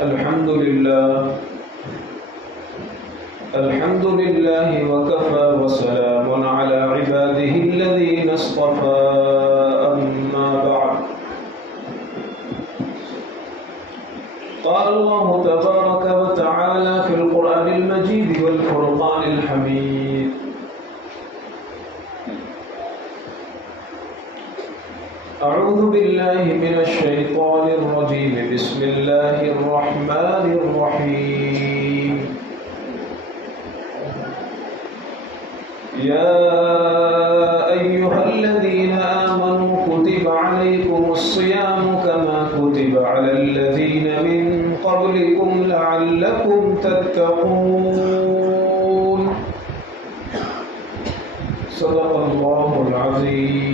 الحمد لله وكفى وسلام على عباده الذين اصطفى أما بعد قال الله تبارك وتعالى في القرآن المجيد والفرقان الحميد أعوذ بالله من الشيطان الرجيم بسم الله الرحمن الرحيم يا أيها الذين آمنوا كتب عليكم الصيام كما كتب على الذين من قبلكم لعلكم تتقون صدق الله العظيم.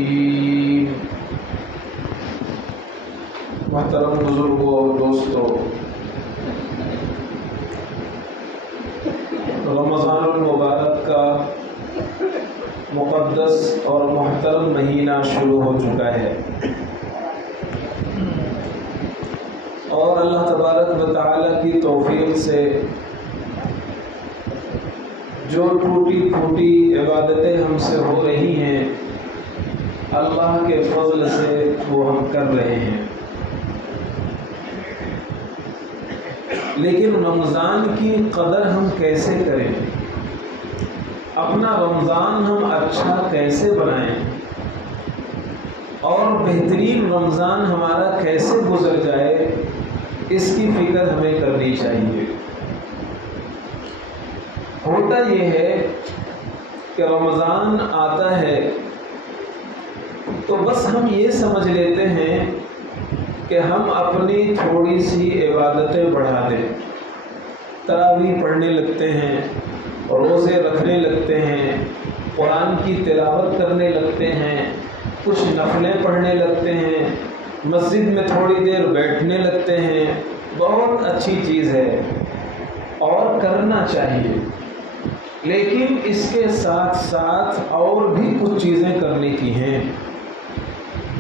محترم بزرگوں اور دوستوں، رمضان المبارک کا مقدس اور محترم مہینہ شروع ہو چکا ہے، اور اللہ تبارک و تعالی کی توفیق سے جو ٹوٹی پھوٹی عبادتیں ہم سے ہو رہی ہیں، اللہ کے فضل سے وہ ہم کر رہے ہیں. لیکن رمضان کی قدر ہم کیسے کریں؟ اپنا رمضان ہم اچھا کیسے بنائیں اور بہترین رمضان ہمارا کیسے گزر جائے، اس کی فکر ہمیں کرنی چاہیے. ہوتا یہ ہے کہ رمضان آتا ہے تو بس ہم یہ سمجھ لیتے ہیں کہ ہم اپنی تھوڑی سی عبادتیں بڑھا دیں، تراویح پڑھنے لگتے ہیں، روزے رکھنے لگتے ہیں، قرآن کی تلاوت کرنے لگتے ہیں، کچھ نفلیں پڑھنے لگتے ہیں، مسجد میں تھوڑی دیر بیٹھنے لگتے ہیں. بہت اچھی چیز ہے اور کرنا چاہیے، لیکن اس کے ساتھ ساتھ اور بھی کچھ چیزیں کرنے کی ہیں.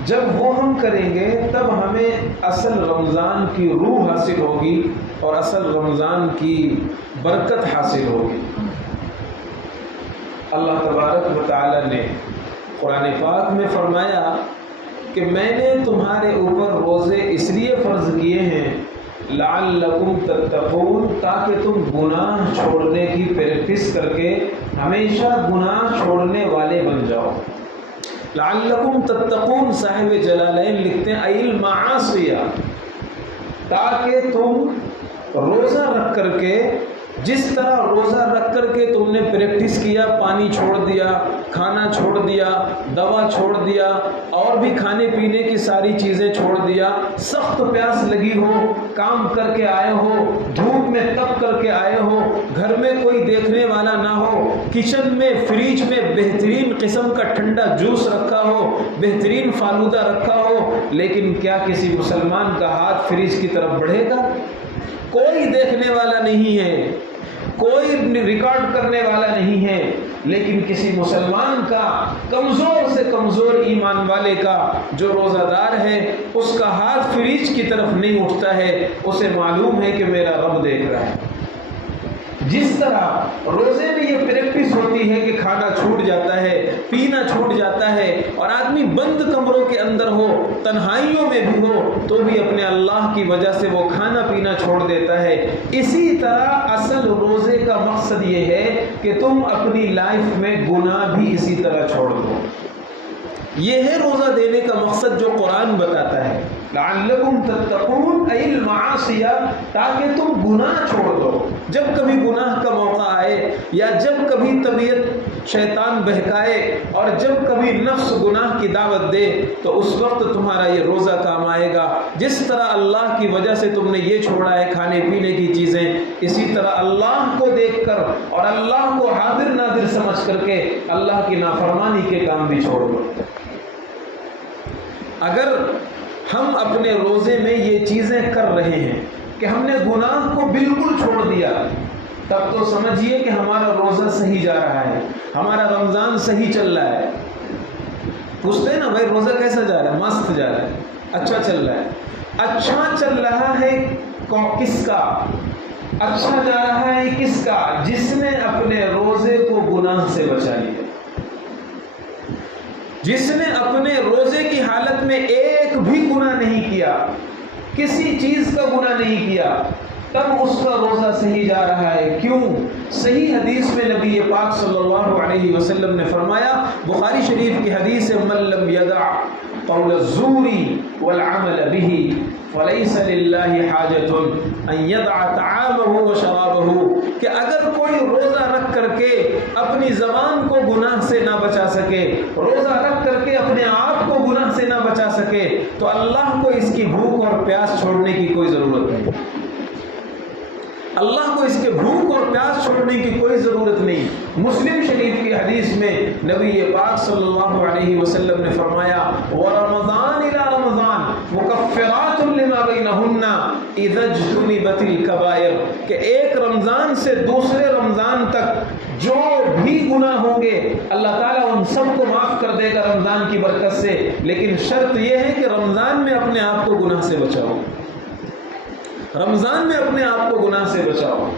جب وہ ہم کریں گے تب ہمیں اصل رمضان کی روح حاصل ہوگی اور اصل رمضان کی برکت حاصل ہوگی. اللہ تبارک و تعالی نے قرآن پاک میں فرمایا کہ میں نے تمہارے اوپر روزے اس لیے فرض کیے ہیں لعلکم تتقون، تاکہ تم گناہ چھوڑنے کی پریکٹس کر کے ہمیشہ گناہ چھوڑنے والے بن جاؤ. لعلکم تتقون، صاحب جلالین لکھتے ہیں ای المعاصیہ، تاکہ تم روزہ رکھ کر کے، جس طرح روزہ رکھ کر کے تم نے پریکٹس کیا، پانی چھوڑ دیا، کھانا چھوڑ دیا، دوا چھوڑ دیا، اور بھی کھانے پینے کی ساری چیزیں چھوڑ دیا، سخت پیاس لگی ہو، کام کر کے آئے ہو، دھوپ میں تپ کر کے آئے ہو، گھر میں کوئی دیکھنے والا نہ ہو، کچن میں فریج میں بہترین قسم کا ٹھنڈا جوس رکھا ہو، بہترین فالودہ رکھا ہو، لیکن کیا کسی مسلمان کا ہاتھ فریج کی طرف بڑھے گا؟ کوئی دیکھنے والا نہیں ہے، کوئی ریکارڈ کرنے والا نہیں ہے، لیکن کسی مسلمان کا، کمزور سے کمزور ایمان والے کا جو روزہ دار ہے، اس کا ہاتھ فریج کی طرف نہیں اٹھتا ہے. اسے معلوم ہے کہ میرا رب دیکھ رہا ہے. جس طرح روزے میں یہ پریکٹس ہوتی ہے کہ کھانا چھوٹ جاتا ہے، پینا چھوٹ جاتا ہے، اور آدمی بند کمروں کے اندر ہو، تنہائیوں میں بھی ہو، تو بھی اپنے اللہ کی وجہ سے وہ کھانا پینا چھوڑ دیتا ہے. اسی طرح اصل روزے کا مقصد یہ ہے کہ تم اپنی لائف میں گناہ بھی اسی طرح چھوڑ دو. یہ ہے روزہ دینے کا مقصد جو قرآن بتاتا ہے، لعلکم تتقون ای المعاصیہ، تاکہ تم گناہ چھوڑ دو. جب کبھی گناہ کا موقع آئے، یا جب کبھی طبیعت شیطان بہکائے، اور جب کبھی نفس گناہ کی دعوت دے، تو اس وقت تمہارا یہ روزہ کام آئے گا. جس طرح اللہ کی وجہ سے تم نے یہ چھوڑا ہے کھانے پینے کی چیزیں، اسی طرح اللہ کو دیکھ کر اور اللہ کو حاضر ناظر سمجھ کر کے اللہ کی نافرمانی کے کام بھی چھوڑ دو. اگر ہم اپنے روزے میں یہ چیزیں کر رہے ہیں کہ ہم نے گناہ کو بالکل چھوڑ دیا، تب تو سمجھیے کہ ہمارا روزہ صحیح جا رہا ہے، ہمارا رمضان صحیح چل رہا ہے. پوچھتے ہیں نا بھائی روزہ کیسا جا رہا ہے؟ مست جا رہا ہے، اچھا چل رہا ہے. اچھا چل رہا ہے کس کا اچھا جا رہا ہے؟ کس کا؟ جس نے اپنے روزے کو گناہ سے بچا لیا، جس نے اپنے روزے کی حالت میں ایک بھی گناہ نہیں کیا، کسی چیز کا گناہ نہیں کیا، تب اس کا روزہ صحیح جا رہا ہے۔ کیوں؟ صحیح حدیث میں نبی پاک صلی اللہ علیہ وسلم نے فرمایا، بخاری شریف کی حدیث ہے، من لم یدع قول الزور والعمل به فلیس للہ حاجۃ ان یدع طعامہ وشرابہ، کہ اگر کوئی روزہ رکھ کر کے اپنی زبان کو گناہ سے نہ بچا سکے، روزہ رکھ کر کے اپنے آپ کو گناہ سے نہ بچا سکے، تو اللہ کو اس کی بھوک اور پیاس چھوڑنے کی کوئی ضرورت نہیں، اللہ کو اس کے بھوک اور پیاس چھوڑنے کی کوئی ضرورت نہیں۔ مسلم شریف کی حدیث میں نبی پاک صلی اللہ علیہ وسلم نے فرمایا، وَرَمَضَانِ إِلَى رَمَضَانِ مُكَفِّرَاتٌ لِمَا بَيْنَهُنَّ إِذَا اجْتُنِبَتِ الْكَبَائِرُ، کہ ایک رمضان سے دوسرے رمضان تک جو بھی گناہ ہوں گے اللہ تعالیٰ ان سب کو معاف کر دے گا رمضان کی برکت سے، لیکن شرط یہ ہے کہ رمضان میں اپنے آپ کو گناہ سے بچاؤ، رمضان میں اپنے آپ کو گناہ سے بچاؤ۔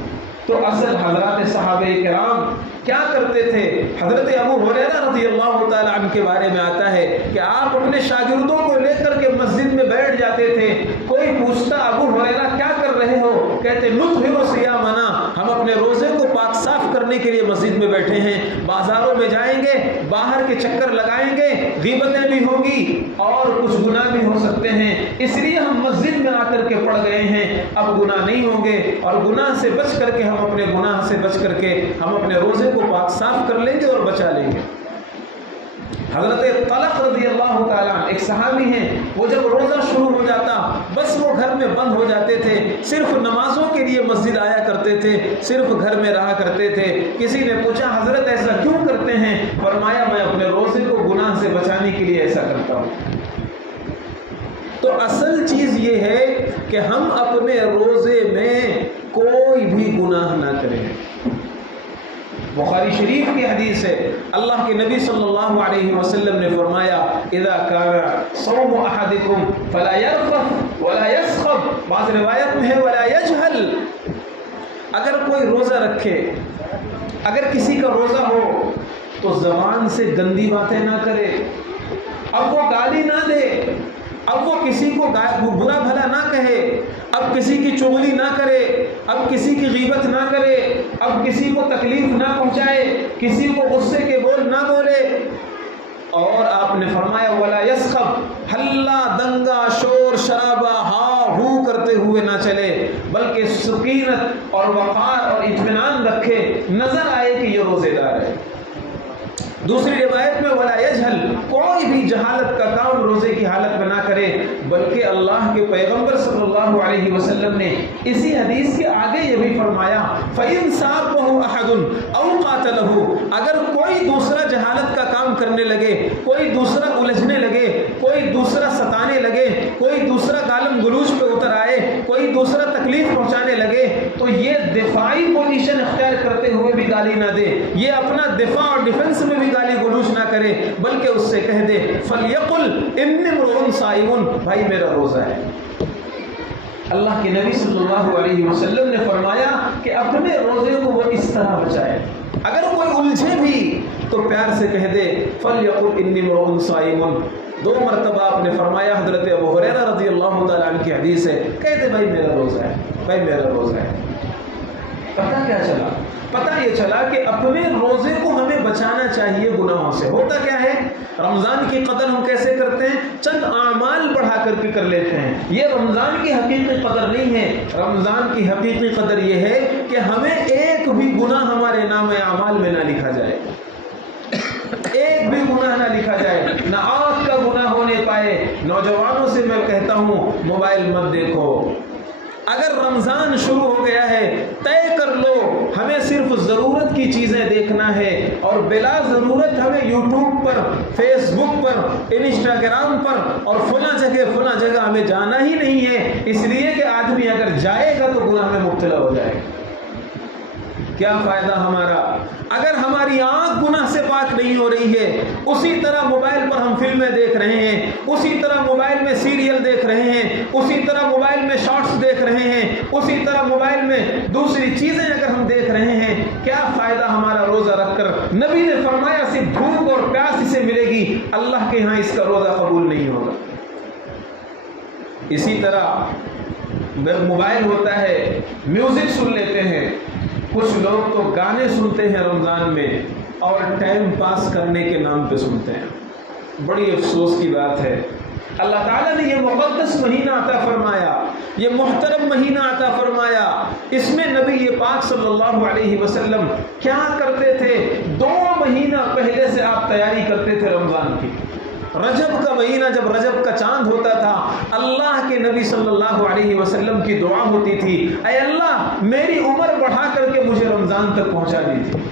تو اصل حضرات صحابہ کرام کیا کرتے تھے؟ حضرت ابو ہریرہ رضی اللہ تعالیٰ عنہ کے بارے میں آتا ہے کہ آپ اپنے شاگردوں کو لے کر کے مسجد میں بیٹھ جاتے تھے، کوئی پوچھتا ابو ہریرہ کیا کر رہے ہو؟ کہتے نطہر صیامنا، ہم اپنے روزے کو پاک صاف کرنے کے لیے مسجد میں بیٹھے ہیں، بازاروں میں جائیں گے، باہر کے چکر لگائیں گے، غیبتیں بھی ہوں گی اور کچھ گناہ بھی ہو سکتے ہیں، اس لیے ہم مسجد میں آ کر کے پڑ گئے ہیں، اب گناہ نہیں ہوں گے، اور گناہ سے بچ کر کے ہم اپنے گناہ سے بچ کر کے ہم اپنے روزے کو پاک صاف کر لیں گے اور بچا لیں گے۔ حضرت طلق رضی اللہ تعالیٰ ایک صحابی ہیں، وہ جب روزہ شروع ہو جاتا بس وہ گھر میں بند ہو جاتے تھے، صرف نمازوں کے لیے مسجد آیا کرتے تھے، صرف گھر میں رہا کرتے تھے۔ کسی نے پوچھا حضرت ایسا کیوں کرتے ہیں؟ فرمایا میں اپنے روزے کو گناہ سے بچانے کے لیے ایسا کرتا ہوں۔ تو اصل چیز یہ ہے کہ ہم اپنے روزے میں کوئی بھی گناہ نہ کریں۔ بخاری شریف کی حدیث ہے، اللہ کے نبی صلی اللہ علیہ وسلم نے فرمایا، اذا كان صوم احدكم فلا يرفث ولا يسخب، بعض روایت میں ہے ولا يجهل، اگر کوئی روزہ رکھے، اگر کسی کا روزہ ہو تو زبان سے گندی باتیں نہ کرے، اب وہ گالی نہ دے، اب وہ کسی کو برا بھلا نہ کہے، اب کسی کی چغلی نہ کرے، اب کسی کی غیبت نہ کرے، اب کسی کو تکلیف نہ پہنچائے، کسی کو غصے کے بول نہ بولے، اور آپ نے فرمایا ولا یسخب، ہلا دنگا شور شرابہ ہا ہو کرتے ہوئے نہ چلے، بلکہ سکینت اور وقار اور اطمینان رکھے، نظر آئے کہ یہ روزے دار ہے۔ دوسری روایت میں ولا یجہل، کوئی بھی جہالت کا کام روزے کی حالت میں نہ کرے، بلکہ اللہ کے پیغمبر صلی اللہ علیہ وسلم نے اسی حدیث کے آگے یہ بھی فرمایا، فَإِن صَابَهُ أَحَدٌ أَوْ قَاتَلَهُ، اگر کوئی دوسرا جہالت کا کام کرنے لگے، کوئی دوسرا الجھنے لگے، کوئی دوسرا ستانے لگے، کوئی دوسرا گالم گلوچ پہ اتر آئے، کوئی دوسرا تکلیف پہنچانے لگے، تو یہ دفاعی پوزیشن اختیار کرتے ہوئے بھی گالی نہ دے، یہ اپنا دفاع اور ڈیفنس میں بھی گالی گلوچ نہ کرے، بلکہ اس سے کہہ دے فَلْيَقُلْ إِنِّي امْرُؤٌ صَائِمٌ، بھائی میرا روزہ ہے۔ اللہ کے نبی صلی اللہ علیہ وسلم نے فرمایا کہ اپنے روزے کو وہ اس طرح بچائے، اگر کوئی الجھے بھی تو پیار سے کہہ دے فَلْيَقُلْ إِنِّي امْرُؤٌ صَائِمٌ۔ 2 مرتبہ آپ نے فرمایا، حضرت ابو ہریرہ رضی اللہ تعالیٰ عنہ کی حدیث ہے، کہہ دے بھائی میرا روزہ ہے، بھائی میرا روزہ ہے۔ پتہ کیا چلا؟ پتہ یہ چلا کہ اپنے روزے کو ہمیں بچانا چاہیے گناہوں سے۔ ہوتا کیا ہے، رمضان کی قدر ہم کیسے کرتے ہیں؟ چند اعمال بڑھا کر کے کر لیتے ہیں، یہ رمضان کی حقیقی قدر نہیں ہے۔ رمضان کی حقیقی قدر یہ ہے کہ ہمیں ایک بھی گناہ ہمارے نام اعمال میں نہ لکھا جائے، ایک بھی گناہ نہ لکھا جائے، نہ آنکھ کا گناہ ہونے پائے۔ نوجوانوں سے میں کہتا ہوں موبائل مت دیکھو، اگر رمضان شروع ہو گیا ہے طے کر لو ہمیں صرف ضرورت کی چیزیں دیکھنا ہے، اور بلا ضرورت ہمیں یوٹیوب پر، فیس بک پر، انسٹاگرام پر اور فلاں جگہ ہمیں جانا ہی نہیں ہے، اس لیے کہ آدمی اگر جائے گا تو گناہ میں مبتلا ہو جائے گا۔ کیا فائدہ ہمارا؟ اگر ہماری آنکھ گناہ سے پاک نہیں ہو رہی ہے، اسی طرح موبائل پر ہم فلمیں دیکھ رہے ہیں، اسی طرح موبائل میں سیریل دیکھ رہے ہیں، اسی طرح موبائل میں شارٹس دیکھ رہے ہیں، اسی طرح موبائل میں دوسری چیزیں اگر ہم دیکھ رہے ہیں، کیا فائدہ ہمارا روزہ رکھ کر؟ نبی نے فرمایا صرف بھوک اور پیاس اسے ملے گی، اللہ کے ہاں اس کا روزہ قبول نہیں ہوگا۔ اسی طرح موبائل ہوتا ہے، میوزک سن لیتے ہیں، کچھ لوگ تو گانے سنتے ہیں رمضان میں اور ٹائم پاس کرنے کے نام پہ سنتے ہیں۔ بڑی افسوس کی بات ہے، اللہ تعالیٰ نے یہ مقدس مہینہ عطا فرمایا، یہ محترم مہینہ عطا فرمایا، اس میں نبی پاک صلی اللہ علیہ وسلم کیا کرتے تھے؟ 2 مہینہ پہلے سے آپ تیاری کرتے تھے رمضان کی۔ رجب کا مہینہ جب رجب کا چاند ہوتا تھا، اللہ کے نبی صلی اللہ علیہ وسلم کی دعا ہوتی تھی، اے اللہ میری عمر بڑھا کر کے مجھے رمضان تک پہنچا دیجیے۔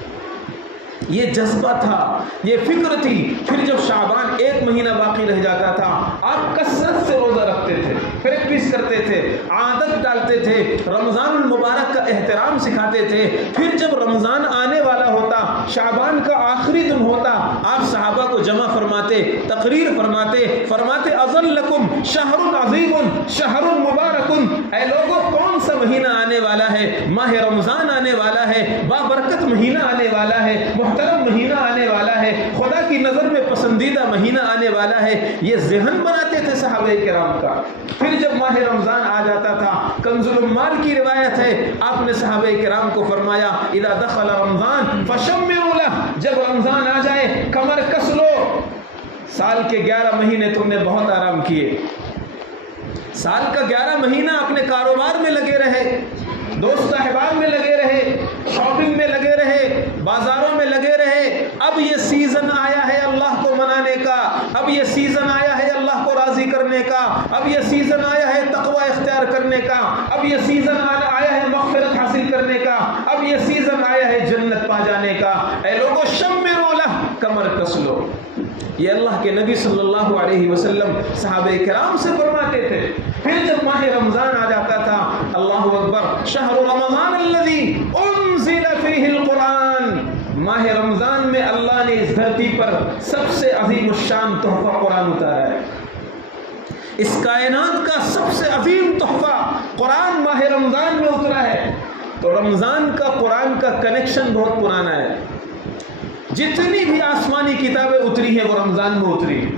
یہ جذبہ تھا، یہ فکر تھی۔ پھر جب شعبان 1 مہینہ باقی رہ جاتا تھا، آپ کثرت سے روزہ رکھتے تھے، پریکٹس کرتے تھے، عادت ڈالتے تھے، رمضان المبارک کا احترام سکھاتے تھے۔ پھر جب رمضان آنے والا ہوتا، شعبان کا آخری دن ہوتا، آپ صحابہ کو جمع فرماتے، تقریر فرماتے اذلکم شہر عظیم شہر مبارک، اے لوگوں کون سا مہینہ آنے والا ہے؟ ماہ رمضان آنے والا ہے، بابرکت مہینہ آنے والا ہے، محترم مہینہ آنے والا ہے، خدا کی نظر میں پسندیدہ مہینہ آنے والا ہے۔ یہ ذہن بناتے تھے صحابہ کرام کا۔ پھر جب ماہ رمضان آ جاتا تھا، کنز العمال کی روایت ہے، آپ نے صحابہ کرام کو فرمایا اذا دخل رمضان فشمروا له، جب رمضان آ جائے کمر کس لو۔ سال کے 11 مہینے تم نے بہت آرام کیے، سال کا 11 مہینہ اپنے کاروبار میں لگے رہے، دوست احباب میں لگے رہے، شاپنگ میں لگے رہے، بازاروں میں لگے رہے۔ اب یہ سیزن آیا ہے اللہ کو منانے کا، اب یہ سیزن آیا ہے اللہ کو راضی کرنے کا، اب یہ سیزن آیا ہے تقوی اختیار کرنے کا، اب یہ سیزن آیا ہے مغفرت حاصل کرنے کا، اب یہ سیزن آیا ہے جنت پا جانے کا۔ اے لوگوں شمروا لہ، کمر کس لو۔ یہ اللہ کے نبی صلی اللہ علیہ وسلم صحابہ کرام سے فرماتے تھے۔ پھر جب ماہ رمضان آ جاتا تھا، اللہ اکبر، شہر رمضان الذی انزل فیہ القرآن، ماہ رمضان میں اللہ نے اس دھرتی پر سب سے عظیم الشان تحفہ قرآن اتارا ہے۔ اس کائنات کا سب سے عظیم تحفہ قرآن ماہ رمضان میں اترا ہے۔ تو رمضان کا قرآن کا کنیکشن بہت پرانا ہے۔ جتنی بھی آسمانی کتابیں اتری ہیں وہ رمضان میں اتری ہیں۔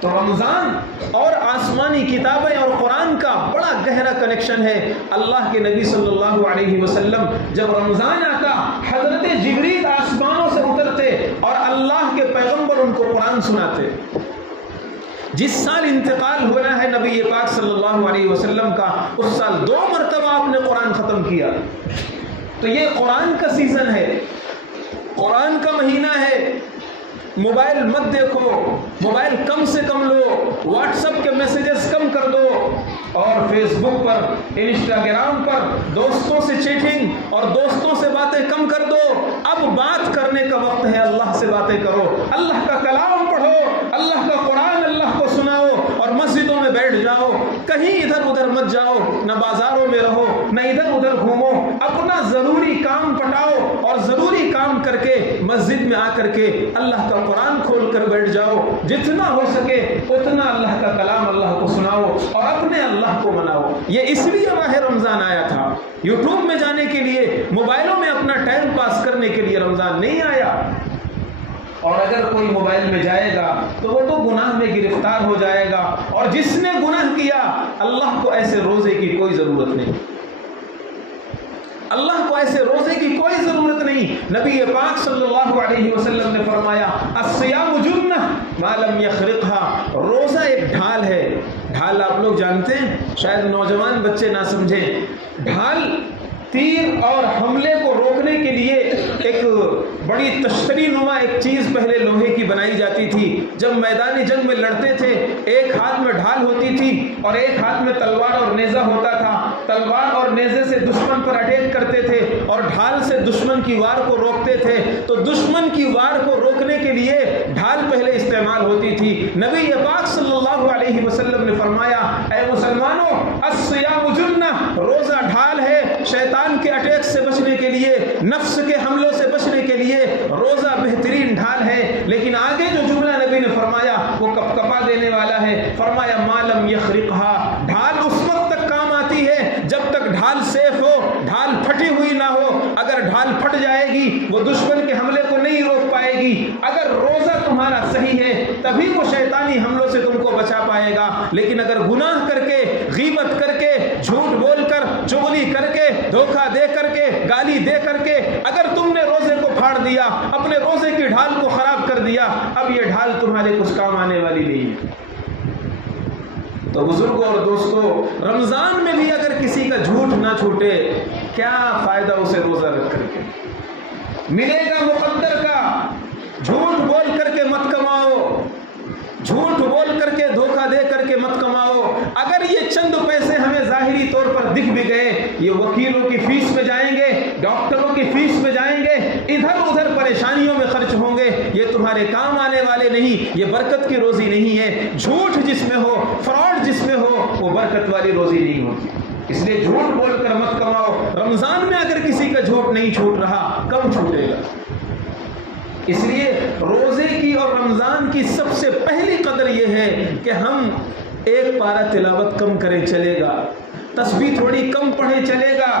تو رمضان اور آسمانی کتابیں اور قرآن کا بڑا گہرا کنیکشن ہے۔ اللہ کے نبی صلی اللہ علیہ وسلم جب رمضان آتا، حضرت جبریل آسمانوں سے اترتے اور اللہ کے پیغمبر ان کو قرآن سناتے۔ جس سال انتقال ہونا ہے نبی پاک صلی اللہ علیہ وسلم کا، اس سال 2 مرتبہ آپ نے قرآن ختم کیا۔ تو یہ قرآن کا سیزن ہے، قرآن کا مہینہ ہے۔ موبائل مت دیکھو، موبائل کم سے کم لو، واٹس ایپ کے میسیجز کم کر دو، اور فیس بک پر، انسٹاگرام پر دوستوں سے چیٹنگ اور دوستوں سے باتیں کم کر دو۔ اب بات کرنے کا وقت ہے، اللہ سے باتیں کرو، اللہ کا کلام پڑھو، اللہ کا قرآن اللہ کو سناؤ، اور مسجدوں میں بیٹھ جاؤ، کہیں ادھر ادھر مت جاؤ، نہ بازاروں میں رہو، نہ ادھر ادھر گھومو، اپنا ضروری کام پٹاؤ اور ضروری کام کر کے مسجد میں آ کر کے اللہ کا قرآن کھول کر بیٹھ جاؤ۔ جتنا ہو سکے اتنا اللہ کا کلام اللہ کو سناؤ اور اپنے اللہ کو مناؤ۔ یہ اس لیے ماہ رمضان آیا تھا، یوٹیوب میں جانے کے لیے، موبائلوں میں اپنا ٹائم پاس کرنے کے لیے رمضان نہیں آیا۔ اور اگر کوئی موبائل میں جائے گا تو وہ تو گناہ میں گرفتار ہو جائے گا، اور جس نے گناہ کیا اللہ کو ایسے روزے کی کوئی ضرورت نہیں، اللہ کو ایسے روزے کی کوئی ضرورت نہیں۔ نبی پاک صلی اللہ علیہ وسلم نے فرمایا الصیام جنہ ما لم یخرقها، روزہ ایک ڈھال ہے۔ ڈھال آپ لوگ جانتے ہیں، شاید نوجوان بچے نہ سمجھیں۔ ڈھال تیر اور حملے کو روکنے کے لیے ایک بڑی تشتری نما ایک چیز پہلے لوہے کی بنائی جاتی تھی۔ جب میدان جنگ میں لڑتے تھے، ایک ہاتھ میں ڈھال ہوتی تھی اور ایک ہاتھ میں تلوار اور نیزہ ہوتا تھا۔ تلوار اور نیزے سے دشمن پر اٹیک کرتے تھے اور ڈھال سے دشمن کی وار کو روکتے تھے۔ تو دشمن کی وار کو روکنے کے لیے ڈھال پہلے استعمال ہوتی تھی۔ نبی پاک صلی اللہ علیہ وسلم نے فرمایا اے مسلمانوں، الصیام جنہ، روزہ ڈھال ہے شیطان کے اٹیک سے بچنے کے لیے۔ نفس کے حملوں سے بچنے کے لیے روزہ بہترین ڈھال ہے. لیکن آگے جو جملہ نبی نے فرمایا وہ کپکپا دینے والا ہے. فرمایا مالم یخرقھا، ڈھال اس وقت تک کام آتی ہے جب تک ڈھال سیف ہو، ڈھال پھٹی ہوئی نہ ہو. اگر ڈھال پھٹ جائے گی وہ دشمن کے حملے کو نہیں روک پائے گی. اگر روزہ تمہارا صحیح ہے تبھی وہ شیطانی حملوں سے تم کو بچا پائے گا. لیکن اگر گناہ کر کے، غیبت کر کے، جھوٹ بول کر، چغلی کر کے، دھوکہ دے کر کے، گالی دے کر کے اگر تم نے روزے کو پھاڑ دیا، اپنے روزے کی ڈھال کو خراب کر دیا، اب یہ ڈھال تمہارے کچھ کام آنے والی نہیں ہے. تو بزرگوں اور دوستوں، رمضان میں بھی اگر کسی کا جھوٹ نہ چھوٹے، کیا فائدہ اسے روزہ رکھ کر کے؟ ملے گا مقدر کا. جھوٹ بول کر کے مت کماؤ، جھوٹ بول کر کے، دھوکہ دے کر کے مت کماؤ. اگر یہ چند پیسے ہمیں ظاہری طور پر دکھ بھی گئے، یہ وکیلوں کی فیس میں جائیں گے، ڈاکٹروں کی فیس میں جائیں گے، ادھر ادھر پریشانیوں میں خرچ ہوں گے، یہ تمہارے کام آنے والے نہیں. یہ برکت کی روزی نہیں ہے. جھوٹ جس میں ہو، فراڈ جس میں ہو، وہ برکت والی روزی نہیں ہوتی. اس لیے جھوٹ بول کر مت کماؤ. رمضان میں اگر کسی کا جھوٹ نہیں چھوٹ رہا، کب چھوٹے گا؟ اس لیے روزے کی اور رمضان کی سب سے پہلی قدر یہ ہے کہ ہم ایک پارہ تلاوت کم کریں چلے گا، تسبیح تھوڑی کم پڑھیں چلے گا،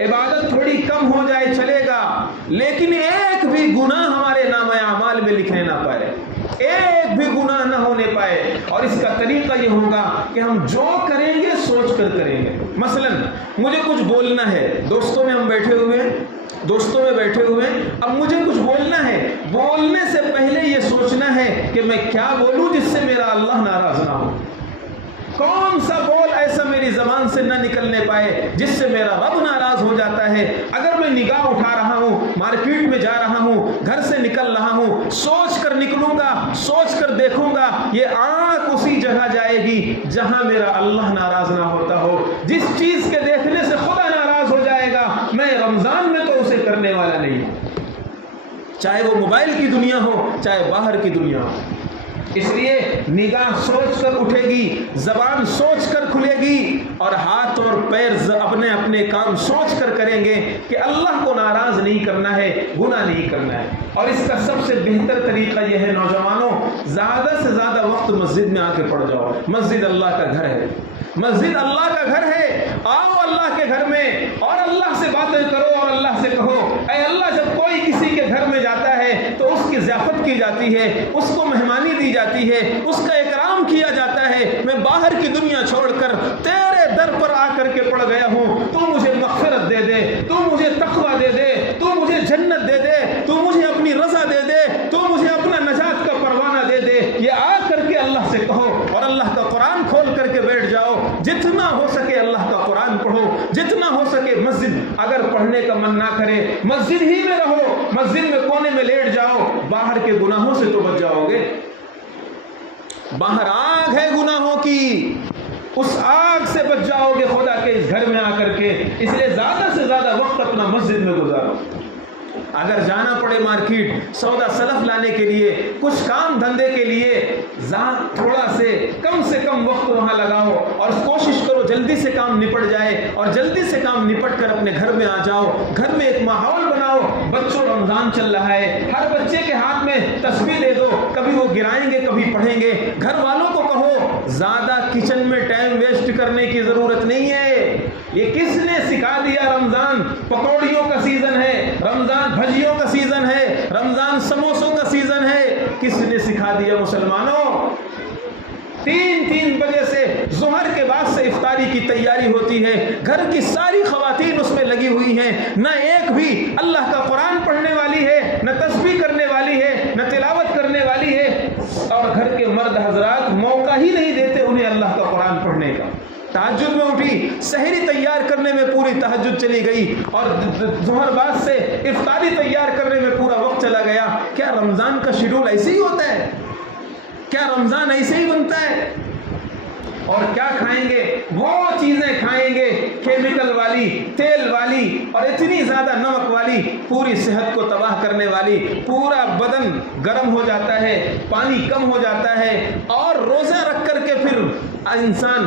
عبادت تھوڑی کم ہو جائے چلے گا، لیکن ایک بھی گناہ ہمارے نامہ اعمال میں لکھنے نہ پائے، ایک بھی گناہ نہ ہونے پائے. اور اس کا طریقہ یہ ہوگا کہ ہم جو کریں گے سوچ کر کریں گے. مثلا مجھے کچھ بولنا ہے، دوستوں میں ہم بیٹھے ہوئے ہیں، اب مجھے کچھ بولنا ہے. بولنے سے پہلے یہ سوچنا ہے کہ میں کیا بولوں جس سے میرا اللہ ناراض نہ ہو. کون سا بول ایسا میری زبان سے نہ نکلنے پائے جس سے میرا رب ناراض ہو جاتا ہے. اگر میں نگاہ اٹھا رہا ہوں، مارکیٹ میں جا رہا ہوں، گھر سے نکل رہا ہوں، سوچ کر نکلوں گا، سوچ کر دیکھوں گا. یہ آنکھ اسی جگہ جائے گی جہاں میرا اللہ ناراض نہ ہوتا ہو. جس چیز کے دیکھنے سے خدا ناراض ہو جائے گا، میں رمضان میں تو اسے کرنے والا نہیں ہوں، چاہے وہ موبائل کی دنیا ہو، چاہے باہر کی دنیا ہو. اس لیے نگاہ سوچ کر اٹھے گی، زبان سوچ کر کھلے گی، اور ہاتھ اور پیر اپنے اپنے کام سوچ کر کریں گے کہ اللہ کو ناراض نہیں کرنا ہے، گناہ نہیں کرنا ہے. اور اس کا سب سے بہتر طریقہ یہ ہے نوجوانوں، زیادہ سے زیادہ وقت مسجد میں آ کے پڑھ جاؤ. مسجد اللہ کا گھر ہے، مسجد اللہ کا گھر ہے. آؤ اللہ کے گھر میں اور اللہ سے باتیں کرو اور اللہ سے کہو اے اللہ. جب کوئی کسی کے گھر میں جاتا ہے تو اس کی ضیافت کی جاتی ہے، اس کو مہمانی دی جاتی ہے، اس کا اکرام کیا جاتا ہے. میں باہر کی دنیا چھوڑ کر تیرے در پر آ کر کے پڑ گیا ہوں، تو مجھے مغفرت دے دے، تو مجھے تقویٰ دے دے، تو مجھے جنت دے دے، تو مجھے اپنی رضا دے دے، تو مجھے اپنا نجات کا پروانہ دے دے. یہ آ کر کے اللہ سے کہو اور اللہ کا قرآن کھول کر کے بیٹھ جاؤ. جتنا ہو سکے اللہ کا قرآن پڑھو، جتنا ہو سکے مسجد اگر پڑھنے کا من نہ کرے مسجد ہی میں رہو، مسجد میں کونے میں لیٹ جاؤ. باہر کے گناہوں سے تو بچ جاؤ گے. باہر آگ ہے گناہوں کی، اس آگ سے بچ جاؤ گے خدا کے اس گھر میں آ کر کے. اس لیے زیادہ سے زیادہ وقت اپنا مسجد میں گزارو. اگر جانا پڑے مارکیٹ سودا سلف لانے کے لیے، کچھ کام دھندے کے لیے، تھوڑا سے کم وقت وہاں لگاؤ اور کوشش کرو جلدی سے کام نپٹ جائے، اور جلدی سے کام نپٹ کر اپنے گھر میں آ جاؤ. گھر میں ایک ماحول بناؤ. بچوں رمضان چل رہا ہے، ہر بچے کے ہاتھ میں تسبیح دے دو، کبھی وہ گرائیں گے کبھی پڑھیں گے. گھر والوں کو کہو زیادہ کچن میں ٹائم ویسٹ کرنے کی ضرورت نہیں ہے. یہ کس نے سکھا دیا؟ رمضان پکوڑیوں کا سیزن ہے، رمضان بھجیوں کا سیزن ہے، رمضان سموسوں کا سیزن ہے. کس نے سکھا دیا مسلمانوں؟ 3 بجے سے ظہر کے بعد سے افطاری کی تیاری ہوتی ہے. گھر کی ساری خواتین اس میں لگی ہوئی ہیں، نہ ایک بھی اللہ کا قرآن پڑھنے والی ہے، نہ تسبیح کرنے والی ہے، نہ تلاوت کرنے والی ہے. اور گھر کے مرد حضرات موقع ہی نہیں دیتے انہیں اللہ کا قرآن پڑھنے کا. تہجد میں اٹھی، سحری تیار کرنے میں پوری تہجد چلی گئی، اور ظہر بعد سے افطاری تیار کرنے میں پورا وقت چلا گیا. کیا رمضان کا شیڈول ایسے ہی ہوتا ہے؟ کیا رمضان ایسے ہی بنتا ہے؟ اور کیا کھائیں گے؟ وہ چیزیں کھائیں گے کیمیکل والی، تیل والی، اور اتنی زیادہ نمک والی، پوری صحت کو تباہ کرنے والی. پورا بدن گرم ہو جاتا ہے، پانی کم ہو جاتا ہے، اور روزہ رکھ کر کے پھر انسان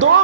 2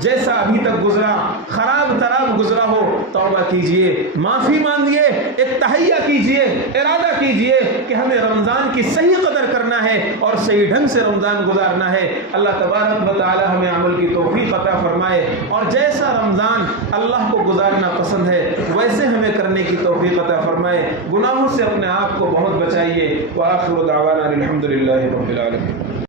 جیسا ابھی تک گزرا خراب تراب گزرا ہو توبہ کیجئے، معافی مانگیے، ایک تہیہ کیجئے، ارادہ کیجئے کہ ہمیں رمضان کی صحیح قدر کرنا ہے اور صحیح ڈھنگ سے رمضان گزارنا ہے۔ اللہ تبارک و تعالی ہمیں عمل کی توفیق عطا فرمائے اور جیسا رمضان اللہ کو گزارنا پسند ہے ویسے ہمیں کرنے کی توفیق عطا فرمائے۔ گناہوں سے اپنے آپ کو بہت بچائیے۔ وآخر دعوانا الحمدللہ رب العالمین۔